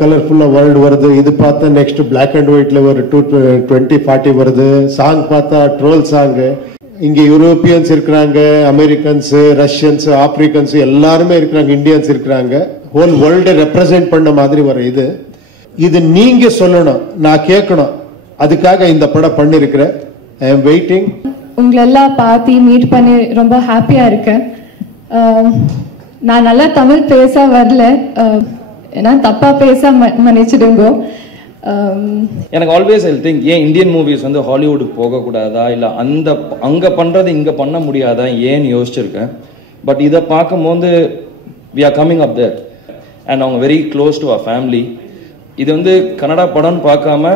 கலர்ஃபுல்லா வேர்ல்டு வருது. இது பார்த்தா நெக்ஸ்ட் பிளாக் அண்ட் ஒயிட்ல ஒரு 2040 வருது. சாங் பார்த்தா ட்ரோல் சாங். இங்க யூரோப்பியன்ஸ் இருக்கிறாங்க, அமெரிக்கன்ஸ், ரஷ்யன்ஸ், ஆப்பிரிக்கன்ஸ் எல்லாருமே இருக்கிறாங்க, இந்தியன்ஸ் இருக்கிறாங்க. ஹோல் வேர்ல்டு ரெப்ரசென்ட் பண்ண மாதிரி வர இது நீங்க சொல்லணும், நான் கேட்கணும். அதுக்காக இந்த படம் பண்ணிருக்கிறேன். I am waiting. உங்களெல்லாம் பார்த்து மீட் பண்ணி ரொம்ப ஹாப்பியா இருக்கேன். நான் நல்லா தமிழ் பேச வரல, ஏன்னா தப்பா பேச மன்னிச்சிடுங்க. எனக்கு ஆல்வேஸ் ஐ திங்க் ஏன் இந்தியன் மூவிஸ் வந்து ஹாலிவுட்டுக்கு போகக்கூடாதா, இல்லை அங்கே பண்ணுறது இங்கே பண்ண முடியாதா ஏன்னு யோசிச்சிருக்கேன். பட் இதை பார்க்கும்போது we are coming up there and அவங்க very close to our family. இது வந்து கன்னடா படம்னு பார்க்காம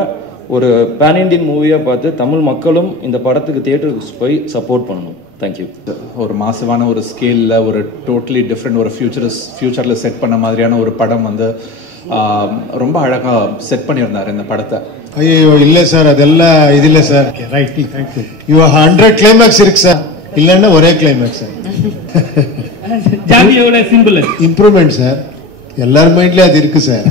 ஒரு பேன் இண்டியன் மூவியாக பார்த்து தமிழ் மக்களும் இந்த படத்துக்கு தியேட்டருக்கு போய் சப்போர்ட் பண்ணணும். தேங்க்யூ. ஒரு மாசமான ஒரு ஸ்கேலில் ஒரு டோட்டலி டிஃப்ரெண்ட் ஒரு ஃபியூச்சரில் செட் பண்ண மாதிரியான ஒரு படம் வந்து ரொம்ப அழகாக செட் பண்ணியிருந்தார் இந்த படத்தை. ஐயோ இல்லை சார், அதெல்லாம் இது இல்லை சார். Right, thank you. 100 கிளைமேக்ஸ் இருக்கு சார், இல்லைன்னா ஒரே கிளைமேக்ஸ் சார். ஜாமியோட சிம்பிள் இம்ப்ரூவ்மெண்ட் சார், எல்லார் மைண்ட்லயும் அது இருக்கு சார்.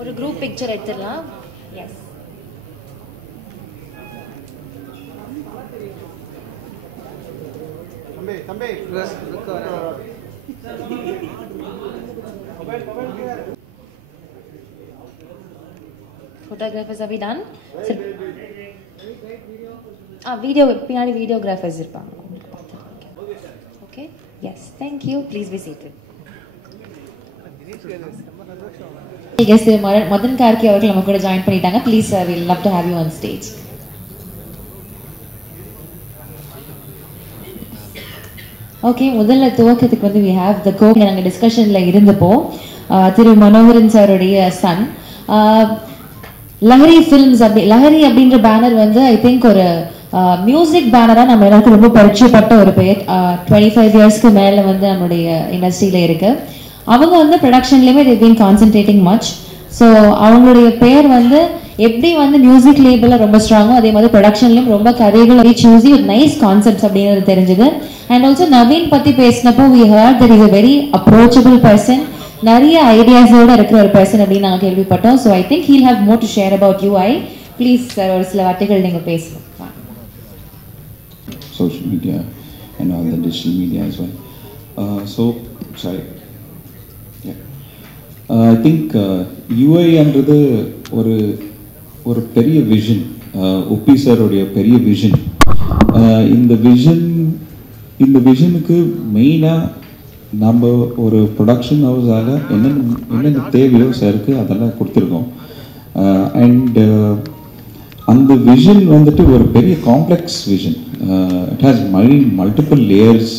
ஒரு குரூப் பிக்சர் எடுத்துடலாம். Yes, photographers are we done? Video பின்னாடி வீடியோகிராஃபர்ஸ் இருப்பாங்க. Okay, yes, thank you, please be seated. Yes, Madan Karki அவர்கள் நம்ம கூட ஜாயின் பண்ணிட்டாங்க. Please sir, we'll love to have you on stage. Okay, முதல்ல துவக்கத்துக்கு வந்து we have the co நாங்கள் டிஸ்கஷனில் இருந்தப்போ திரு மனோகரன் சாருடைய சன் லஹரி ஃபிலிம்ஸ் லஹரி அப்படின்ற பேனர் வந்து ஐ திங்க் ஒரு மியூசிக் பேனராக நம்ம எல்லாருக்கும் ரொம்ப பரிச்சயப்பட்ட ஒரு பெயர். 25 இயர்ஸ்க்கு மேலே வந்து நம்மளுடைய இண்டஸ்ட்ரியில் இருக்கு. அவங்க வந்து ப்ரொடக்ஷன்லேயுமே they've been concentrating much. So அவங்களுடைய பேர் வந்து எப்படி வந்து மியூசிக் லேபிளில் ரொம்ப ஸ்ட்ராங்கோ அதே மாதிரி ப்ரொடக்ஷன்லையும் ரொம்ப கதைகள் very choosy with nice concepts அப்படிங்கிறது தெரிஞ்சுது. அண்ட் ஆல்சோ நவீன் பற்றி பேசினப்போ we heard that he is a very approachable person, நிறைய ஐடியாஸோடு இருக்கிற ஒரு பர்சன் அப்படின்னு நாங்கள் கேள்விப்பட்டோம். So I think he'll have more to share about UI. Please sir, ஒரு சில வார்த்தைகள் நீங்கள் பேசணும். Social media and all the digital media as well. I think UI என்றது ஒரு பெரிய விஷன், உப்பி சாருடைய பெரிய விஷன். இந்த விஷனுக்கு மெயினாக நம்ம ஒரு ப்ரொடக்ஷன் ஹவுஸால் என்னென்ன தேவையோ சாருக்கு அதெல்லாம் கொடுத்துருக்கோம். அண்ட் அந்த விஷன் வந்துட்டு ஒரு பெரிய complex vision. It has multiple layers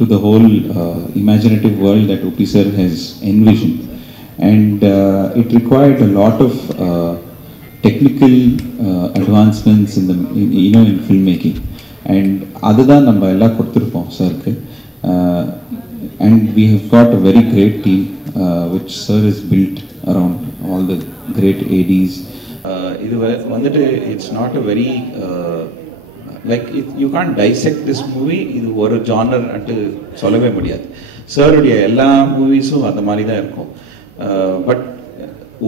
to the whole imaginative world that Upi sir has envisioned, and it required a lot of technical advancements in filmmaking, and adha nama ella koduthirupom sir ku, and we have got a very great team which sir has built around all the great ADs. Idu vandu it's not a very like you can't dissect this movie. இது ஒரு genre at சொல்லவே முடியாது. சாருடைய எல்லா மூவிஸும் அந்த மாதிரி தான் இருக்கும். பட்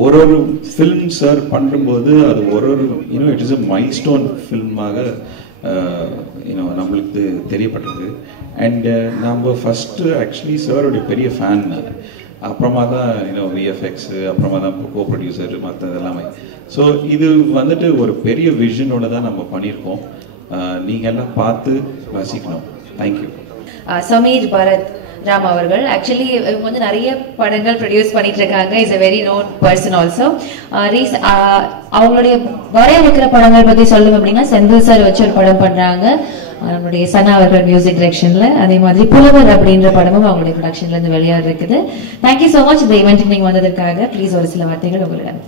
ஒரு ஃபில்ம் சார் பண்ணும்போது அது இட் இஸ் அ மைல்ஸ்டோன் ஃபில்மாக நம்மளுக்கு தெரியப்பட்டிருக்கு. அண்ட் நம்ம ஃபஸ்ட்டு ஆக்சுவலி சாருடைய பெரிய ஃபேன். அப்புறமா தான் விஎஃப்எக்ஸ், அப்புறமா தான் கோ ப்ரொடியூசர், மற்ற எல்லாமே. ஸோ இது வந்துட்டு ஒரு பெரிய விஷனோட தான் நம்ம பண்ணியிருக்கோம். நீங்க எல்லாம் பார்த்து ரசிக்கணும். தேங்க்யூ. சமீர் பரத், ராம் அவர்கள். ஆக்சுவலி இவங்க வந்து நிறைய படங்கள் ப்ரொடியூஸ் பண்ணிட்டு இருக்காங்க. Is a very known person also. அவங்களுடைய வரைய வைக்கிற படங்கள் பத்தி சொல்லணும் அப்படின்னா செந்தில் சார் வச்சு ஒரு படம் பண்றாங்க நம்மளுடைய சனா அவர்கள் மியூசிக் டைரக்ஷன்ல. அதே மாதிரி புலவர் அப்படின்ற படமும் அவங்களுடைய ப்ரொடக்ஷன்ல இருந்து வெளியாக இருக்குது. தேங்க்யூ சோ மச் இந்த ஈவென்ட்டுக்கு நீங்க வந்ததற்காக. ப்ளீஸ் ஒரு சில வார்த்தைகள் உங்களிடம்.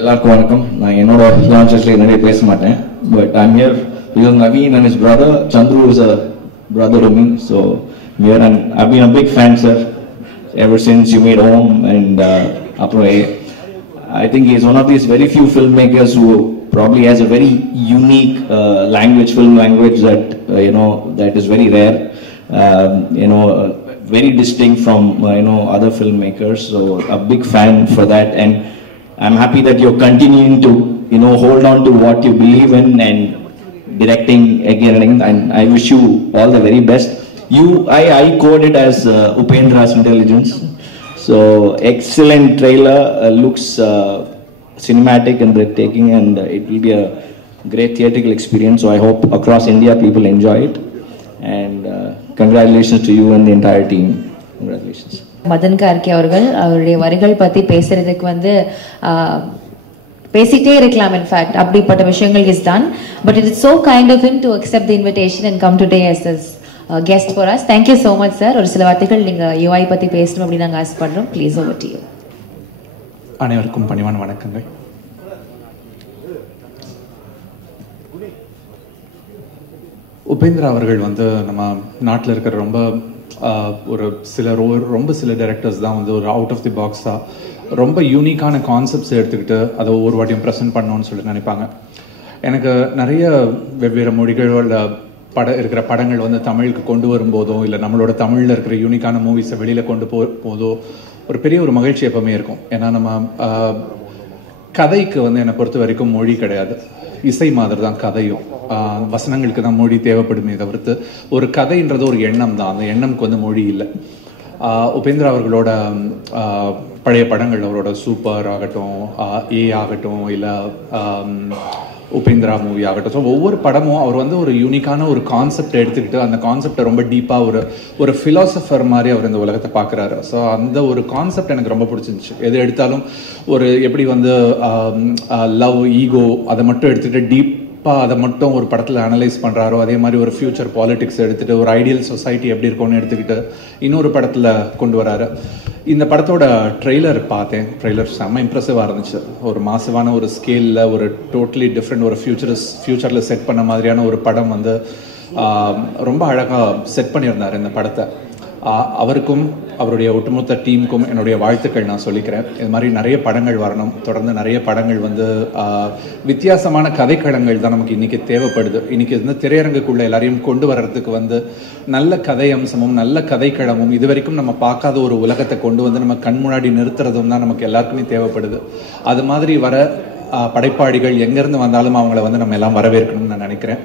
எல்லாருக்கும் வணக்கம். நான் என்னோட லான்ச்சஸ்ல நிறைய பேச மாட்டேன். But I am here because Naveen and his brother Chandru is a brother to me, so here, and I've been a big fan, sir, ever since you made Om, and I think he's one of these very few filmmakers who probably has a very unique language, film language that that is very rare, very distinct from other filmmakers. So a big fan for that, and I'm happy that you're continuing to hold on to what you believe in and directing again, and I wish you all the very best. I code it as Upendra's Intelligence. So excellent trailer, looks cinematic and breathtaking, and it will be a great theatrical experience. So I hope across India people enjoy it, and congratulations to you and the entire team. Congratulations. Madhan Karky அவருடைய வரிகள் பத்தி பேசுறதுக்கு வந்து பேசிட்டே இருக்கலாம். In fact அப்படிப்பட்ட விஷயங்கள் is done, but it is so kind of him to accept the invitation and come today as his guest for us. Thank you so much, sir. ஒரு சில வார்த்தைகள் நீங்க UI பத்தி பேசணும் அப்படி நாங்க ஆசைப்படுறோம். Please over to you. அனைவருக்கும் பணிவான வணக்கங்கள். உபேந்திரா அவர்கள் வந்து நம்ம நாட்டில் இருக்கிற ரொம்ப சில டைரக்டர்ஸ் தான் வந்து ஒரு அவுட் ஆஃப் தி பாக்ஸா ரொம்ப யூனிக்கான கான்செப்ட்ஸ் எடுத்துக்கிட்டு அதை ஒவ்வொரு வாட்டியும் ப்ரெசென்ட் பண்ணணும்னு சொல்லி நினைப்பாங்க. எனக்கு நிறைய வெவ்வேறு மொழிகளோட இருக்கிற படங்கள் வந்து தமிழுக்கு கொண்டு வரும்போதோ இல்லை நம்மளோட தமிழில் இருக்கிற யூனிக்கான மூவிஸை வெளியில் கொண்டு போதோ ஒரு பெரிய ஒரு மகிழ்ச்சி எப்பவுமே இருக்கும். ஏன்னா நம்ம கதைக்கு வந்து என்னை பொறுத்த வரைக்கும் மொழி கிடையாது, இசை மாதிரி தான் கதையும். வசனங்களுக்கு தான் மொழி தேவைப்படுமே தவிர்த்து ஒரு கதைன்றது ஒரு எண்ணம் தான், அந்த எண்ணம்க்கு வந்து மொழி இல்லை. உபேந்திரா அவர்களோட பழைய படங்கள், அவரோட சூப்பர் ஆகட்டும், ஏ ஆகட்டும், இல்லை உபேந்திரா மூவி ஆகட்டும், ஸோ ஒவ்வொரு படமும் அவர் வந்து ஒரு யூனிக்கான ஒரு கான்செப்ட் எடுத்துக்கிட்டு அந்த கான்செப்டை ரொம்ப டீப்பாக ஒரு ஃபிலாசபர் மாதிரி அவர் இந்த உலகத்தை பார்க்குறாரு. ஸோ அந்த ஒரு கான்செப்ட் எனக்கு ரொம்ப பிடிச்சிருந்துச்சு. எது எடுத்தாலும் ஒரு எப்படி வந்து லவ், ஈகோ அதை மட்டும் எடுத்துகிட்டு டீப்பாக அதை மட்டும் ஒரு படத்தில் அனலைஸ் பண்ணுறாரோ, அதே மாதிரி ஒரு ஃபியூச்சர் பாலிடிக்ஸ் எடுத்துகிட்டு ஒரு ஐடியல் சொசைட்டி எப்படி இருக்கும்னு எடுத்துக்கிட்டு இன்னொரு படத்தில் கொண்டு வராரு. இந்த படத்தோட ட்ரெய்லர் பார்த்தேன். ட்ரெய்லர் செம்ம இம்ப்ரெசிவாக இருந்துச்சு. ஒரு மாசிவான ஒரு ஸ்கேலில் ஒரு டோட்டலி டிஃப்ரெண்ட் ஒரு ஃபியூச்சரில் செட் பண்ண மாதிரியான ஒரு படம் வந்து ரொம்ப அழகாக செட் பண்ணியிருந்தார் இந்த படத்தை. அவருக்கும் அவருடைய ஒட்டுமொத்த டீமுக்கும் என்னுடைய வாழ்த்துக்கள் நான் சொல்லிக்கிறேன். இது மாதிரி நிறைய படங்கள் வரணும், தொடர்ந்து நிறைய படங்கள் வந்து வித்தியாசமான கதைக்களங்கள் தான் நமக்கு இன்னைக்கு தேவைப்படுது. இன்னைக்கு வந்து திரையரங்குக்குள்ள எல்லாரையும் கொண்டு வர்றதுக்கு வந்து நல்ல கதை அம்சமும் நல்ல கதைக்களமும் இது வரைக்கும் நம்ம பார்க்காத ஒரு உலகத்தை கொண்டு வந்து நம்ம கண் முன்னாடி நிறுத்துறதும் தான் நமக்கு எல்லாருக்குமே தேவைப்படுது. அது மாதிரி வர படைப்பாளிகள் எங்கேருந்து வந்தாலும் அவங்கள வந்து நம்ம எல்லாம் வரவேற்கணும்னு நான் நினைக்கிறேன்.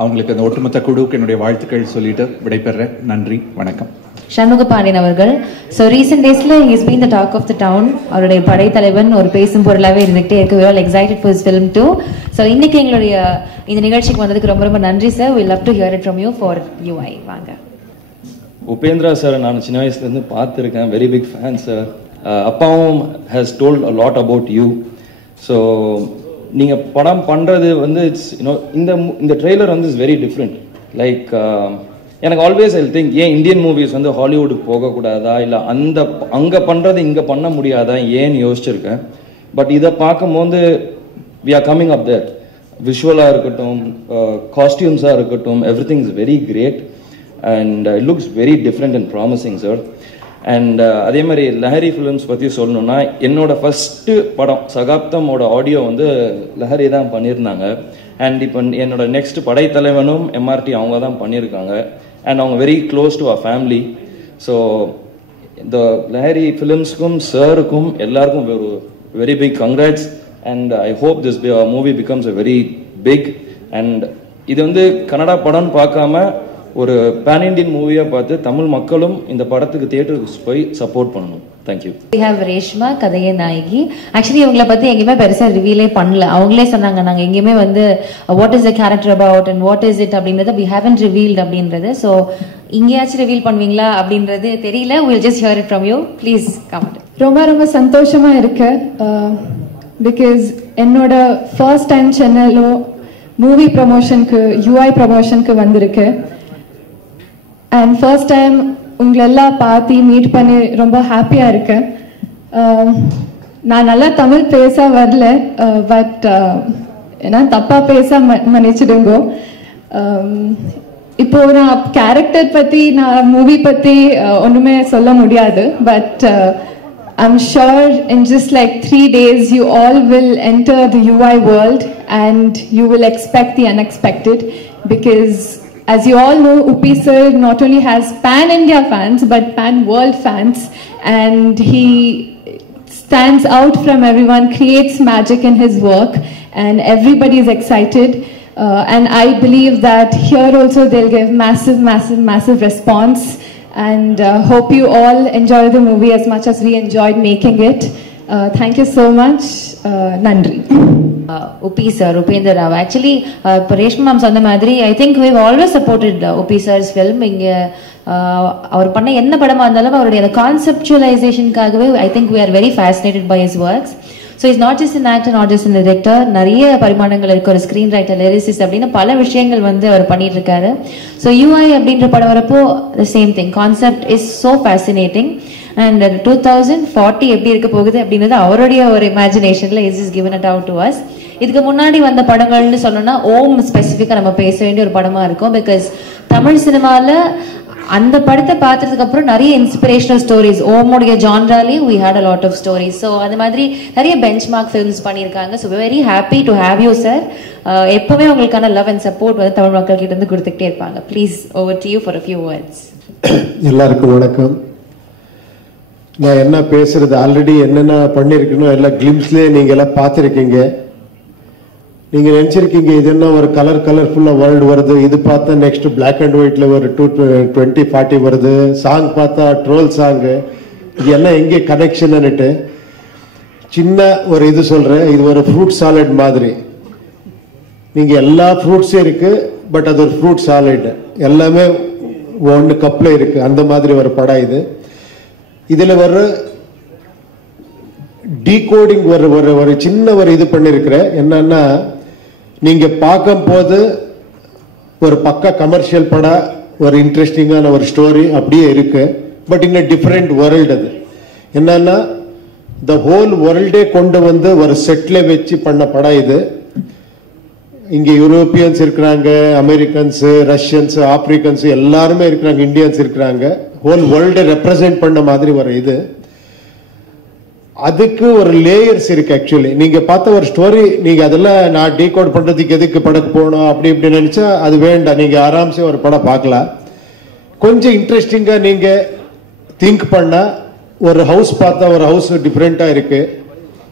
அவங்களுக்கு அந்த ஒட்டுமொத்த குழுவுக்கு என்னுடைய வாழ்த்துக்கள் சொல்லிட்டு விடைபெறேன். நன்றி, வணக்கம். சண்முக பாண்டியன் அவர்கள். ஸோ ரீசெண்ட் டேஸ்ல is been the talk of the town. அவருடைய படைத்தலைவன் ஒரு பேசும் பொருளாவே இருந்துகிட்டே இருக்கு. we are all excited for his film too. So இன்னைக்கு எங்களுடைய இந்த நிகழ்ச்சிக்கு வந்ததுக்கு ரொம்ப ரொம்ப நன்றி sir. we love to hear it from you for UI. வாங்க. உபேந்திரா சார் நான் சின்ன வயசுலேருந்து பார்த்துருக்கேன். Very big fan sir. அப்பாவும் has told a lot about you. So நீங்கள் படம் பண்ணுறது வந்து இட்ஸ் இந்த ட்ரெய்லர் வந்து இட்ஸ் வெரி டிஃப்ரெண்ட். லைக் எனக்கு ஆல்வேஸ் ஐ திங்க் ஏன் இந்தியன் மூவிஸ் வந்து ஹாலிவுட்டுக்கு போகக்கூடாதா, இல்லை அங்கே பண்ணுறது இங்கே பண்ண முடியாதா ஏன்னு யோசிச்சிருக்கேன். பட் இதை பார்க்கும்போது we are coming up there. விஷுவலாக இருக்கட்டும், காஸ்டியூம்ஸாக இருக்கட்டும், everything is very great and it looks very different and promising sir. And அதே மாதிரி லஹரி ஃபிலிம்ஸ் பற்றி சொல்லணும்னா என்னோட ஃபஸ்ட்டு படம் சகாப்தமோட ஆடியோ வந்து லஹரி தான் பண்ணியிருந்தாங்க. அண்ட் இப்போ என்னோட நெக்ஸ்ட் படைத்தலைவனும் எம்ஆர்டி அவங்க தான் பண்ணியிருக்காங்க. அண்ட் அவங்க very close to our family. So இந்த லஹரி ஃபிலிம்ஸ்க்கும் சாருக்கும் எல்லாருக்கும் ஒரு very big congrats. And I hope this movie becomes a very big. And இது வந்து கன்னடா படம்னு பார்க்காம ஒரு பேன் இண்டியன் மூவியா பார்த்து தமிழ் மக்களும் இந்த படத்துக்கு தியேட்டருக்கு போய் சப்போர்ட் பண்ணணும். தேங்க்யூ. We have ரேஷ்மா, கதைய நாயகி. ஆக்சுவலி இவங்களை பத்தி எங்கேயுமே பெருசா ரிவீலே பண்ணல. அவங்களே சொன்னாங்க நாங்க எங்கேயுமே வந்து what is the character about and what is it அப்படின்றத we haven't revealed அப்படின்றது. ஸோ இங்கேயாச்சும் ரிவீல் பண்ணுவீங்களா அப்படின்றது தெரியல. we'll just hear it from you. Please comment. ரொம்ப ரொம்ப சந்தோஷமா இருக்கு. பிகாஸ் என்னோட ஃபர்ஸ்ட் டைம் சென்னையில மூவி ப்ரமோஷனுக்கு யூஐ ப்ரமோஷனுக்கு வந்திருக்கு. அண்ட் ஃபர்ஸ்ட் டைம் உங்களெல்லாம் பார்த்து மீட் பண்ணி ரொம்ப ஹாப்பியா இருக்கு. நான் நல்லா தமிழ் பேச வரல, பட் ஏன்னா தப்பா பேச மன்னிச்சிடுங்க. இப்போ நான் கேரக்டர் பத்தி நான் மூவி பத்தி ஒண்ணுமே சொல்ல முடியாது. But I'm sure in just like 3 days you all will enter the UI world and you will expect the unexpected, because as you all know, Upi sir not only has pan-India fans but pan-world fans, and he stands out from everyone, creates magic in his work, and everybody is excited. And I believe that here also they'll give massive response, and hope you all enjoy the movie as much as we enjoyed making it. Thank you so much. Nandri. Upi sir, Upendra Rao. Actually, Reshma ma'am சொன்ன மாதிரி I think we've always supported Upi sir's film. இங்க அவர் பண்ண என்ன படமா இருந்தாலும் அவருடைய அந்த கான்செப்டுவலைசேஷனுக்காகவே I think we are very fascinated by his works. So he's not just an actor, not just an director. நிறைய பரிமாணங்கள் இருக்கு. ஒரு ஸ்கிரீன் ரைட்டர், லிரிசிஸ்ட் அப்படின்னு பல விஷயங்கள் வந்து அவர் பண்ணிட்டு இருக்காரு. ஸோ யூஐ அப்படின்ற படம் வரப்போ the same thing. Concept is so fascinating. And 2040 எப்படி இருக்க போகுது அப்படின்றது அவருடைய ஒரு இமேஜினேஷன்ல is is given it out to us. இதுக்கு முன்னாடி வந்த படங்கள்னு சொல்லணும்னா ஓம் ஸ்பெசிஃபிக்கா நம்ம பேச வேண்டிய ஒரு படமா இருக்கும். பிகாஸ் தமிழ் சினிமால அந்த படத்தை பார்த்ததுக்கு அப்புறம் நிறைய இன்ஸ்பிரேஷனல் ஸ்டோரிஸ் ஓமுடைய ஜான்ராலையும் we had a lot of stories. So அந்த மாதிரி நிறைய பெஞ்ச்மார்க் ஃபிலிம்ஸ் பண்ணியிருக்காங்க. So very happy to have you sir. எப்பவுமே உங்களுக்கான லவ் அண்ட் சப்போர்ட் வந்து தமிழ் மக்கள் கிட்ட இருந்து கொடுத்துக்கிட்டே இருப்பாங்க. Please over to you for a few words. எல்லாருக்கும் வணக்கம். நான் என்ன பேசுறது ஆல்ரெடி என்னென்ன பண்ணிருக்கணும் எல்லா கிளிம்ஸ்லயே நீங்க எல்லாம் பார்த்துருக்கீங்க. நீங்க நினைச்சிருக்கீங்க இது என்ன ஒரு கலர்ஃபுல்லா வேர்ல்டு வருது, இது பார்த்தா நெக்ஸ்ட் பிளாக் அண்ட் ஒயிட்ல ஒரு 2040 வருது, சாங் பார்த்தா ட்ரோல் சாங், இது என்ன எங்கே கனெக்ஷன்னுட்டு சின்ன ஒரு இது சொல்றேன். இது ஒரு ஃப்ரூட் சாலட் மாதிரி. நீங்க எல்லா ஃப்ரூட்ஸும் இருக்கு, பட் அது ஒரு ஃப்ரூட் சாலட், எல்லாமே ஒன்று கப்ல இருக்கு. அந்த மாதிரி ஒரு படம் இது. இதுல ஒரு டீகோடிங் ஒரு சின்ன ஒரு இது பண்ணிருக்கிறேன். என்னன்னா நீங்க பார்க்கும் போது ஒரு பக்கா கமர்ஷியல் படம், ஒரு இன்ட்ரெஸ்டிங்கான ஒரு ஸ்டோரி அப்படியே இருக்கு. But in different world. அது என்னன்னா த ஹோல் வேர்ல்டே கொண்டு வந்து ஒரு செட்ல வச்சு பண்ண படம் இது. இங்க யூரோப்பியன்ஸ் இருக்கிறாங்க, அமெரிக்கன்ஸ், ரஷ்யன்ஸ், ஆப்பிரிக்கன்ஸ் எல்லாருமே இருக்கிறாங்க, இந்தியன்ஸ் இருக்கிறாங்க. ஹோல் வேர்ல்டை ரெப்ரசென்ட் பண்ண மாதிரி ஒரு இது. அதுக்கு ஒரு லேயர்ஸ் இருக்கு. ஆக்சுவலி நீங்க பார்த்த ஒரு ஸ்டோரி, நீங்க அதெல்லாம் நான் டீகோட் பண்றதுக்கு எதுக்கு படம் போகணும் அப்படி இப்படி நினைச்சா அது வேண்டாம். நீங்க ஆராம்சே ஒரு படம் பார்க்கலாம். கொஞ்சம் இன்ட்ரெஸ்டிங்கா நீங்க திங்க் பண்ணா ஒரு ஹவுஸ் பார்த்தா ஒரு ஹவுஸ் டிஃப்ரெண்டா இருக்கு,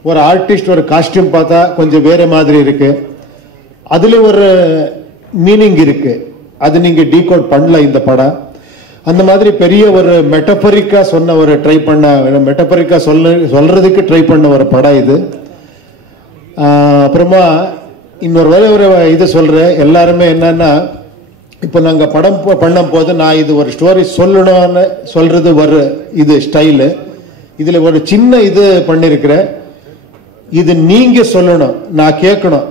ஒரு ஆர்டிஸ்ட் ஒரு காஸ்டியூம் பார்த்தா கொஞ்சம் வேற மாதிரி இருக்கு, அதுல ஒரு மீனிங் இருக்கு. அது நீங்க டீகோட் பண்ணல இந்த படம். அந்த மாதிரி பெரிய ஒரு மெட்டபரிக்கா சொன்ன ஒரு ட்ரை பண்ண மெட்டபரிக்கா சொல்றதுக்கு ட்ரை பண்ண ஒரு படம் இது. அப்புறமா இன்னொரு வேலை ஒரு இது சொல்றேன். எல்லாருமே என்னன்னா இப்போ நாங்க படம் பண்ணும் போது நான் இது ஒரு ஸ்டோரி சொல்லணும்னு சொல்றது ஒரு இது ஸ்டைலு. இதுல ஒரு சின்ன இது பண்ணிருக்கிறேன். இது நீங்க சொல்லணும், நான் கேட்கணும்.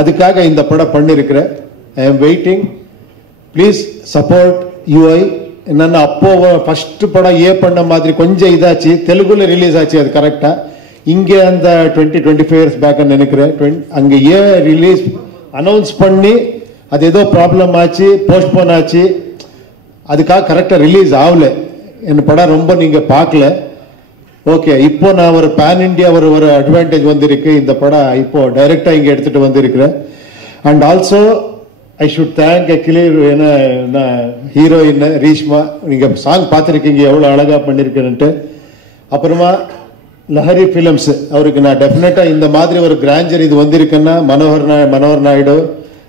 அதுக்காக இந்த படம் பண்ணிருக்கிறேன். I am waiting. Please support UI. என்னன்னா அப்போ ஃபர்ஸ்ட் படம் ஏ பண்ண மாதிரி கொஞ்சம் இதாச்சு, தெலுங்குல ரிலீஸ் ஆச்சு. அது கரெக்டா இங்க அந்த 20-25 இயர்ஸ் பேக் நினைக்கிறேன். அங்க ஏ ரிலீஸ் அனௌன்ஸ் பண்ணி அது ஏதோ ப்ராப்ளம் ஆச்சு, போஸ்ட்போன் ஆச்சு. அதுக்காக கரெக்டா ரிலீஸ் ஆகல. என் படம் ரொம்ப நீங்க பார்க்கல. ஓகே, இப்போ நான் ஒரு பேன் இண்டியா ஒரு அட்வான்டேஜ் வந்திருக்கு. இந்த படம் இப்போ டைரக்டா இங்க எடுத்துட்டு வந்திருக்கிறேன். And also I should thank actually heroine Reeshma. நீங்க சாங் பார்த்துருக்கீங்க எவ்வளவு அழகா பண்ணிருக்கேன்ட்டு. அப்புறமா லஹரி பிலிம்ஸ், அவருக்கு நான் டெஃபினட்டா இந்த மாதிரி ஒரு கிராண்டர் இது வந்திருக்குன்னா மனோகர் நாயுடு,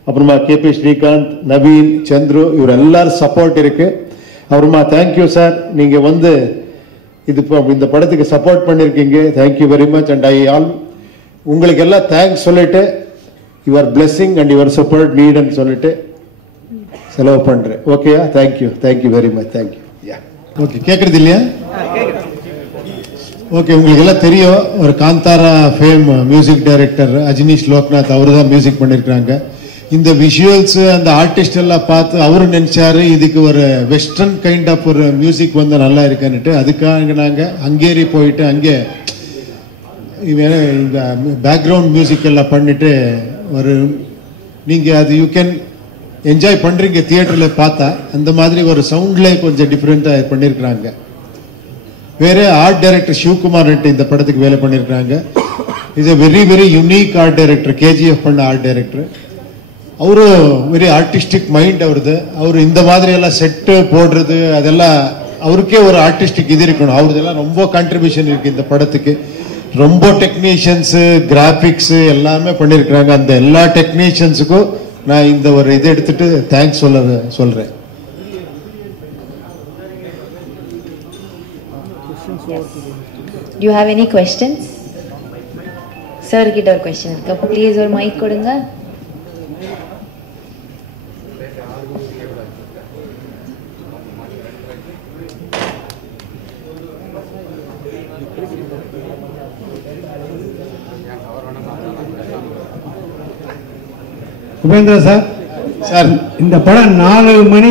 அப்புறமா கேபி ஸ்ரீகாந்த், நவீன், சந்துரு, இவர் எல்லாரும் சப்போர்ட் இருக்கு. அப்புறமா தேங்க்யூ சார், நீங்க வந்து இது இந்த படத்துக்கு சப்போர்ட் பண்ணிருக்கீங்க. Thank you very much. And I all உங்களுக்கு எல்லாம் தேங்க்ஸ் சொல்லிட்டு your blessing and your support need சொல்லிட்டு செலவு பண்றேன். ஓகேயா? Thank you very much. Thank you. Okay, கேட்கறது இல்லையா? ஓகே, உங்களுக்கு எல்லாம் தெரியும், ஒரு Kantara fame music director Ajaneesh Loknath அவரு தான் மியூசிக் பண்ணிருக்காங்க. இந்த விஷுவல்ஸ் அந்த ஆர்டிஸ்ட் எல்லாம் பார்த்து அவரு நினைச்சாரு இதுக்கு ஒரு வெஸ்டர்ன் கைண்ட் ஆஃப் ஒரு மியூசிக் வந்து நல்லா இருக்குன்னுட்டு, அதுக்காக நாங்க ஹங்கேரி போயிட்டு அங்கே இந்த பேக்ரவுண்ட் மியூசிக் எல்லாம் பண்ணிட்டு ஒரு நீங்க அது யூ கேன் என்ஜாய் பண்றீங்க தியேட்டர்ல பார்த்தா. அந்த மாதிரி ஒரு சவுண்ட்ல கொஞ்சம் டிஃபரெண்டா பண்ணிருக்காங்க. வேற ஆர்ட் டைரக்டர் சிவகுமார் இந்த படத்துக்கு வேலை பண்ணிருக்காங்க. Is a very very unique art director. KGF பண்ண ஆர்ட் டைரக்டர் அவரு. வெரி ஆர்டிஸ்டிக் மைண்ட் அவருது. அவரு இந்த மாதிரி எல்லாம் செட்டு போடுறது அதெல்லாம் அவருக்கே ஒரு ஆர்டிஸ்டிக் இது இருக்கணும். அவருதெல்லாம் ரொம்ப கான்ட்ரிபியூஷன் இருக்கு இந்த படத்துக்கு. ரொம்ப டெக்னீஷியன்ஸ் கிராபிக்ஸ் எல்லாமே பண்ணிருக்காங்க. அந்த எல்லா டெக்னீஷியன்ஸுக்கும் நான் இந்த ஒரு இதை எடுத்துட்டு தேங்க்ஸ் சொல்றேன். Do you have any questions? Sir கிட்ட ஒரு question இருக்கு. Please ஒரு mic கொடுங்க. உபேந்திரா சார், இந்த படம் 4 மணி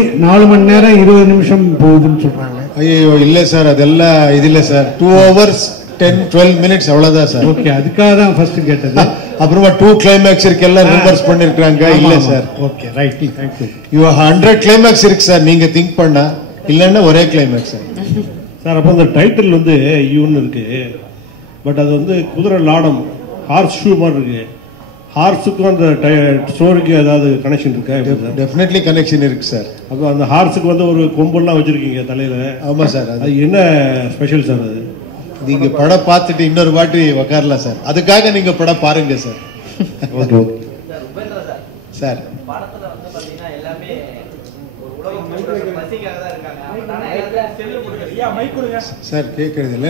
நேரம் 20 நிமிஷம் போகுதுன்னு சொல்றாங்க. ஐயோ இல்ல சார், அதெல்லாம் இது இல்ல சார். 2 hours 10-12 minutes அவ்வளவுதான் சார். ஓகே, அதுக்காக தான் ஃபர்ஸ்ட் கேட்டது. அப்புறமா 2 climax இருக்கு, எல்லாம் ரிவர்ஸ் பண்ணிருக்காங்க. இல்ல sir. Okay, right, thank you. You 100 climax இருக்கு சார், நீங்க திங்க் பண்ணா. இல்லன்னா ஒரே கிளைமேக்ஸ் சார். சார், அப்போ அந்த டைட்டில் வந்து யூன்னு இருக்கு, பட் அது வந்து குதிரை லாடம் ஹார்ஸ் ஷூ மாதிரி இருக்கு. ஹார்ஸுக்கும் அந்த ஸ்டோரிக்கு ஏதாவது கனெக்ஷன் இருக்கா? டெஃபினெட்லி கனெக்ஷன் இருக்கு சார். அப்போ அந்த ஹார்ஸுக்கு வந்து ஒரு கொம்பெல்லாம் வச்சிருக்கீங்க தலையில. ஆமா சார். அது என்ன ஸ்பெஷல் சார்? அது நீங்க படம் பார்த்துட்டு இன்னொரு வாட்டி உட்காரலாம் சார். அதுக்காக நீங்க படம் பாருங்க சார். Okay sir. சார் கேட்கறது இல்ல.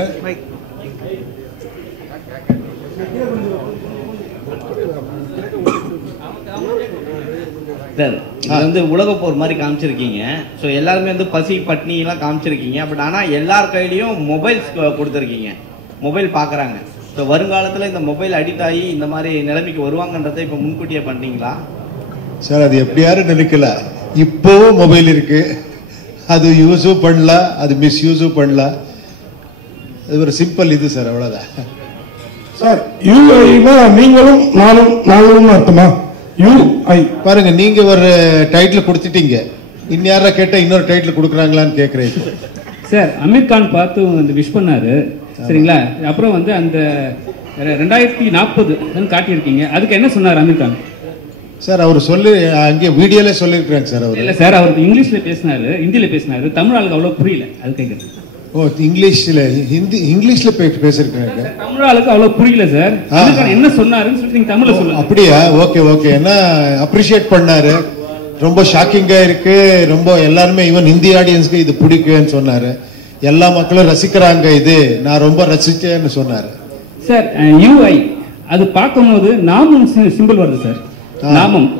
சார், இது வந்து உலக போர் மாதிரி காமிச்சிருக்கீங்க. ஸோ எல்லாருமே வந்து பசி பட்னி எல்லாம் காமிச்சிருக்கீங்க. பட் ஆனால் எல்லார் கையிலையும் மொபைல்ஸ் கொடுத்துருக்கீங்க, மொபைல் பார்க்குறாங்க. ஸோ வருங்காலத்தில் இந்த மொபைல் அடிக்ட் ஆகி இந்த மாதிரி நிலைமைக்கு வருவாங்கன்றதை இப்போ முன்கூட்டியே பண்ணீங்களா? சார், அது எப்படி யாரும் நினைக்கல. இப்போவும் மொபைல் இருக்கு, அது யூஸும் பண்ணலாம், அது மிஸ்யூஸும் பண்ணலாம். அது ஒரு சிம்பிள் இது சார், அவ்வளவுதான். சார், யூஐனா நீங்களும் நானும் அர்த்தமா? யூஐ பாருங்க, நீங்க ஒரு டைட்டில் கொடுத்துட்டீங்க, இன்யாரா கேட்டா இன்னொரு டைட்டில் கொடுக்குறாங்களான்னு கேட்கறேன் சார். அமீர் கான் பார்த்து வந்து விஷ் பண்ணாரு, சரிங்களா? அப்புறம் வந்து அந்த 2040 காட்டியிருக்கீங்க, அதுக்கு என்ன சொன்னார் அமீர் கான்? சார், அவர் சொல்லி அங்கே வீடியோல சொல்லிருக்காங்க சார். அவர் இல்ல சார், அவர் இங்கிலீஷ்ல பேசினாரு, ஹிந்தியில பேசினாரு, தமிழ் ஆளுக்கு அவ்வளவு புரியல, அது கேட்கறது. ஓ, இங்கிலீஷ்ல பேசிருக்காங்க, தமிழ் ஆளுக்கு அவ்வளவு புரியல சார். என்ன சொன்னாருன்னு சொல்லி நீங்க தமிழ்ல சொல்லுங்க. அப்படியா? Okay okay. என்ன அப்ரிஷியேட் பண்ணாரு, ரொம்ப ஷாக்கிங்கா இருக்கு, ரொம்ப எல்லாருமே ஈவன் இந்தி ஆடியன்ஸ்க்கு இது பிடிக்குன்னு சொன்னாரு. எல்லா மக்களும் ரசிக்கிறாங்க, இது நான் ரொம்ப ரசிச்சேன்னு சொன்னாரு சார். யூஐ அது பார்க்கும்போது நாமம் சிம்பிள் வருது சார். நாமம்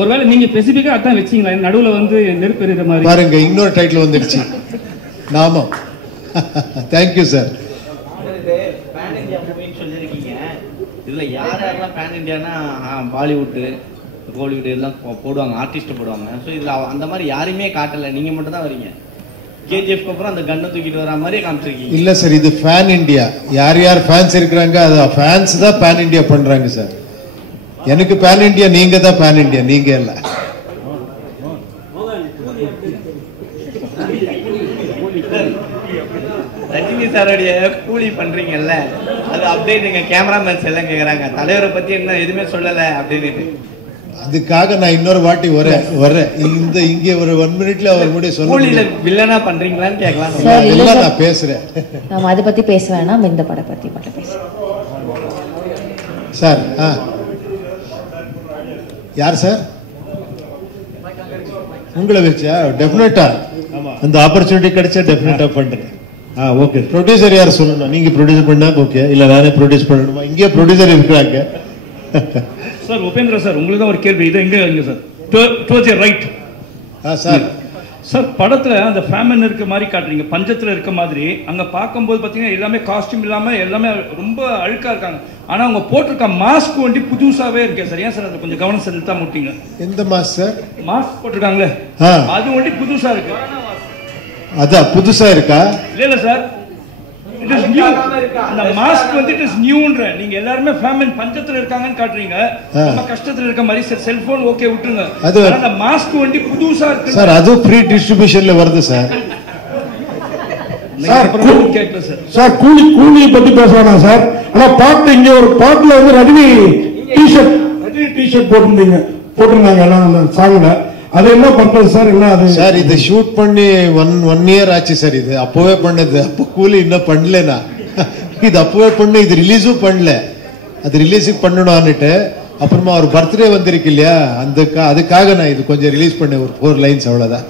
ஒருவேளை நீங்க ஸ்பெசிபிக்கா அதான் வச்சீங்களா? நடுவுல வந்து நெருப்பு எறிகிற மாதிரி பாருங்க, இன்னொரு டைட்டில் வந்துடுச்சு, நாமம். Thank you sir. பேன் இந்தியா மூவின்னு சொல்லியிருக்கீங்க. இதுல யாரெல்லாம் பேன் இந்தியானா பாலிவுட் கோலிவுட் எல்லாம் போடுவாங்க, ஆர்டிஸ்ட் போடுவாங்க. ஸோ இதுல அந்த மாதிரி யாரையுமே காட்டல, நீங்க மட்டும் தான் வரீங்க. கேஜிஎஃப்க்கு அப்புறம் அந்த கண்ணை தூக்கிட்டு வர மாதிரி காமிச்சிருக்கீங்க. இல்ல சார், இது பேன் இந்தியா. யார் யார் ஃபேன்ஸ் இருக்கிறாங்க, அது ஃபேன்ஸ் தான் பேன் இந்தியா பண்றாங்க சார். எனக்கு பேன் இந்தியா, நீங்க தான் பேன் இந்தியா, நீங்க இல்ல. ரஜினி சாரோடைய கூலி பண்றீங்கல்ல, அது அப்படியே நீங்க கேமராமேன்ஸ் எல்லாம் கேக்குறாங்க, தலைவரை பத்தி என்ன எதுவுமே சொல்லல அப்படின்னு. அதுக்காக நான் இன்னொரு வாட்டி வரேன். இந்த இங்கே ஒரு 1 minute அவர் கூட சொல்ல வில்லனா பண்றீங்களான்னு கேட்கலாம். எல்லாம் நான் பேசுறேன். நாம அதை பத்தி பேச வேணாம், இந்த படம் பத்தி மட்டும் பேசுறேன் சார். யார் சார்? உங்களை வச்சா டெஃபினட்டா அந்த ஆப்பர்ச்சுனிட்டி கிடைச்சா டெஃபினட்டா பண்றேன். ஓகே. ப்ரொடியூசர் யார் சொல்லணும்? நீங்க ப்ரொடியூஸ் பண்ணா ஓகே, இல்ல நானே ப்ரொடியூஸ் பண்ணணுமா? இங்கே ப்ரொடியூசர் இருக்கிறாங்க சார். உபேந்திரா சார், உங்களுக்கு தான் ஒரு கேள்வி. இது எங்க sir? Towards your right. Sir sir படத்துல அந்த ஃபேமின் இருக்க மாதிரி காட்டுறீங்க, பஞ்சத்துல இருக்க மாதிரி. அங்க பார்க்கும்போது பாத்தீங்கன்னா எல்லாமே காஸ்டியூம் இல்லாம எல்லாமே ரொம்ப அழுக்கா இருக்காங்க. ஆனா அவங்க போட்டிருக்க மாஸ்க் வந்து புதுசாவே இருக்கே சார். ஏன் சார் அதை கொஞ்சம் கவனம் செலுத்தா முட்டிங்க? எந்த மாஸ்க் சார்? மாஸ்க் போட்டிருக்காங்களே அது வந்து புதுசா இருக்கு. அதான் புதுசா இருக்கா? இல்ல சார், இட் இஸ் நியூ. அந்த மாஸ்க் வந்து இட் இஸ் நியூன்ற. நீங்க எல்லாரும் ஃபேமின் பஞ்சத்துல இருக்காங்கன்னு காட்டுறீங்க, நம்ம கஷ்டத்துல இருக்க மாதிரி. சார் செல்போன் ஓகே விட்டுருங்க, அது அந்த மாஸ்க் வந்து புதுசா இருக்கு சார். அது ஃப்ரீ டிஸ்ட்ரிபியூஷன்ல வருது சார். சார் கூலி பத்தி பேசுவானா சார்? ஆனா பாட்டு இங்க ஒரு பாட்டுல வந்து ரஜினி டிஷர்ட் போட்டிருந்தாங்க எல்லாம் சாங்ல. அது என்ன பர்பஸ் சார்? என்ன அது சார்? இது ஷூட் பண்ணி ஒன் இயர் ஆச்சு சார். இது அப்பவே பண்ணது. அப்போ கூலி இன்னும் பண்ணலனா, இது அப்பவே பண்ண, இது ரிலீஸும் பண்ணல. அது ரிலீஸுக்கு பண்ணணும்னுட்டு அப்புறமா ஒரு பர்த்டே வந்திருக்கு இல்லையா, அதுக்காக நான் இது கொஞ்சம் ரிலீஸ் பண்ணேன், ஒரு 4 லைன்ஸ் அவ்வளவுதான்.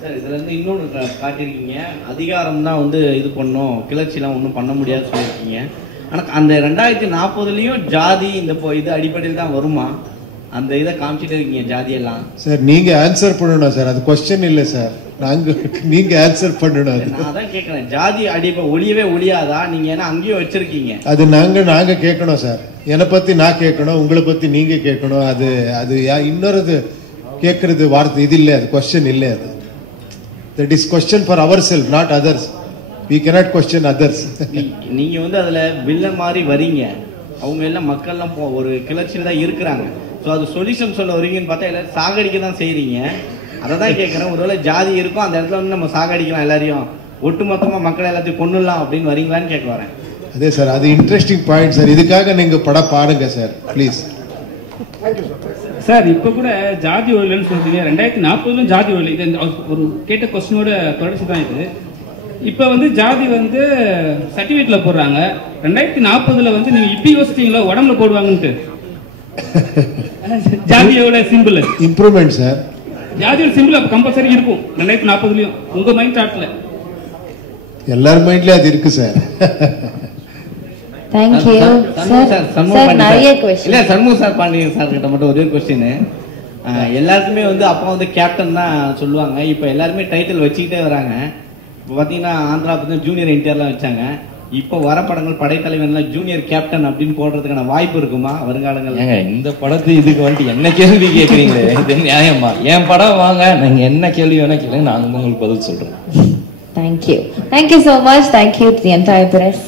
சார் இதுல இருந்து இன்னொன்று காட்டியிருக்கீங்க, அதிகாரம் தான் வந்து இது பண்ணும், கிளர்ச்சிலாம் ஒன்றும் பண்ண முடியாது சொல்லியிருக்கீங்க. ஆனால் அந்த 2040லயும் ஜாதி இந்த இது அடிப்படையில் தான் வருமா? அந்த இதை காமிச்சிட்டு இருக்கீங்க ஜாதியெல்லாம். சார் நீங்க ஆன்சர் பண்ணணும் சார், அது கொஸ்டின் இல்ல சார். நீங்க ஆன்சர் பண்ணணும். நான் அதான் கேட்கிறேன், ஜாதி அடிப்படை ஒளியவே ஒளியாதா? நீங்க ஏன்னா அங்கேயும் வச்சிருக்கீங்க. அது நாங்க கேட்கணும் சார். என்னை பத்தி நான் கேட்கணும், உங்களை பத்தி நீங்க கேட்கணும். அது இன்னொரு கேட்கறது வார்த்தை இது இல்லை, அது கொஸ்டின் இல்லை. அது that is question for ourselves, not others. We cannot question others. நீங்க வந்து அதுல வில்லன் மாதிரி வரீங்க, அவங்க எல்லாம் மக்கள்லாம் ஒரு கிளர்ச்சியில தான் இருக்கிறாங்க. ஸோ அது சொல்யூஷன் சொல்ல வரீங்கன்னு பார்த்தா எல்லாரும் சாகடிக்க தான் செய்றீங்க. அதை தான் கேட்குறேன், ஒருவேளை ஜாதி இருக்கும் அந்த இடத்துல வந்து நம்ம சாகடிக்கலாம், எல்லாரையும் ஒட்டுமொத்தமாக மக்களை எல்லாத்தையும் கொண்டுடலாம் அப்படின்னு வரீங்களான்னு கேட்க வரேன். அதே சார், அது இன்ட்ரெஸ்டிங் பாயிண்ட் சார். இதுக்காக நீங்க படம் பாருங்க சார் ப்ளீஸ். சார் இப்போ கூட ஜாதி ஒழியல்னு சொல்றீங்க, 2040 ஜாதி ஒழியல். இது ஒரு கேட்ட கொஸ்டினோட தொடர்ச்சி தான் இது. இப்போ வந்து ஜாதி வந்து சர்டிஃபிகேட்ல போடுறாங்க, 2040 வந்து நீங்க இப்படி யோசிச்சீங்களா உடம்புல போடுவாங்கன்ட்டு? ஜாதியோட சிம்பிள் இம்ப்ரூவ்மெண்ட் சார். ஜாதியோட சிம்பிள் அப்ப கம்பல்சரி இருக்கும் 2040லயும். உங்க மைண்ட் தாட்ல எல்லார் மைண்ட்லயும் அது இருக்கு சார். Thank you. சார் நிறைய क्वेश्चन இல்ல சண்முக சார் பாண்டியன் சார் கிட்ட மட்டும் ஒரே क्वेश्चन. எல்லாருக்குமே வந்து அப்பா வந்து கேப்டன் தான் சொல்லுவாங்க, இப்போ எல்லாருமே டைட்டில் வச்சுக்கிட்டே வராங்க. இப்போ பாத்தீங்கன்னா ஆந்திரா பத்தி ஜூனியர் என்டிஆர்லாம் வச்சாங்க, இப்போ வர படங்கள் படைத்தலைவன்லாம் ஜூனியர் கேப்டன் அப்படின்னு போடுறதுக்கான வாய்ப்பு இருக்குமா வருங்காலங்கள்? இந்த படத்து இதுக்கு வந்துட்டு என்ன கேள்வி கேட்குறீங்களே, இது நியாயமா? என் படம் வாங்க, நீங்க என்ன கேள்வி வேணா கேளுங்க, நான் உங்களுக்கு பதில் சொல்றேன். Thank you so much. Thank you to the entire press.